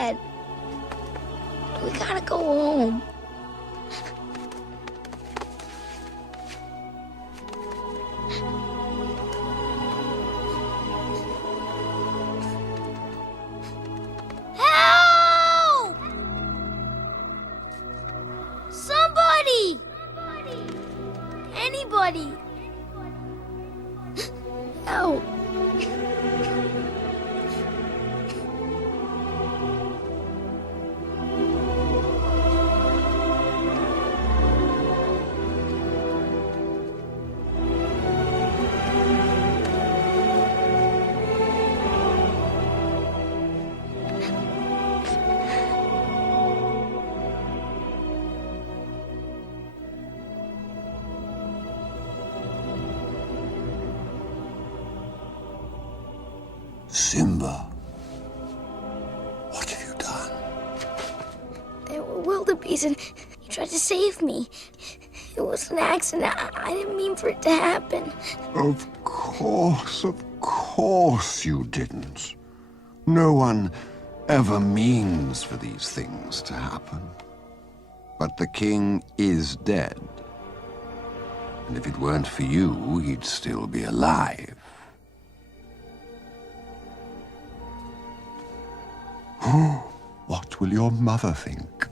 Dad. We gotta go home. Help! Somebody! Anybody! Help! Simba, what have you done? There were wildebeest and you tried to save me. It was an accident. I didn't mean for it to happen. Of course you didn't. No one ever means for these things to happen. But the king is dead. And if it weren't for you, he'd still be alive. What will your mother think?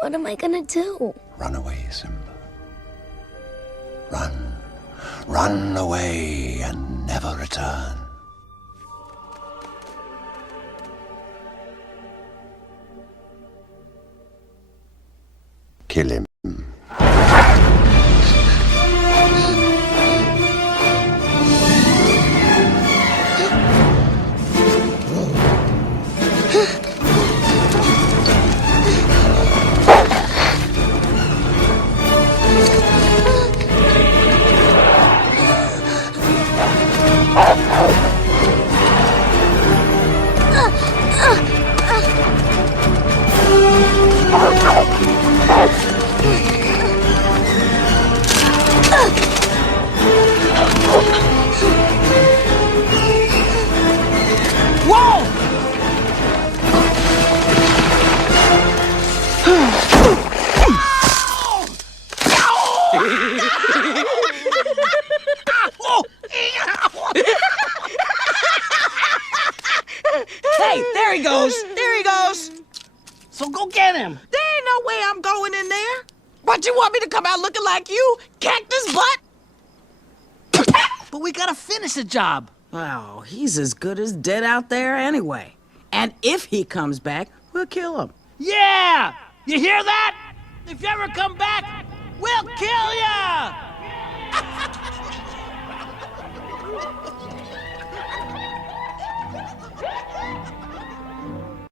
What am I gonna do? Run away, Simba. Run. Run away and never return. Kill him. Hey, there he goes! There he goes! So go get him. There ain't no way I'm going in there. What, you want me to come out looking like you? Cactus butt? But we gotta finish the job. Oh, he's as good as dead out there anyway. And if he comes back, we'll kill him. Yeah! You hear that? If you ever come back, we'll kill ya!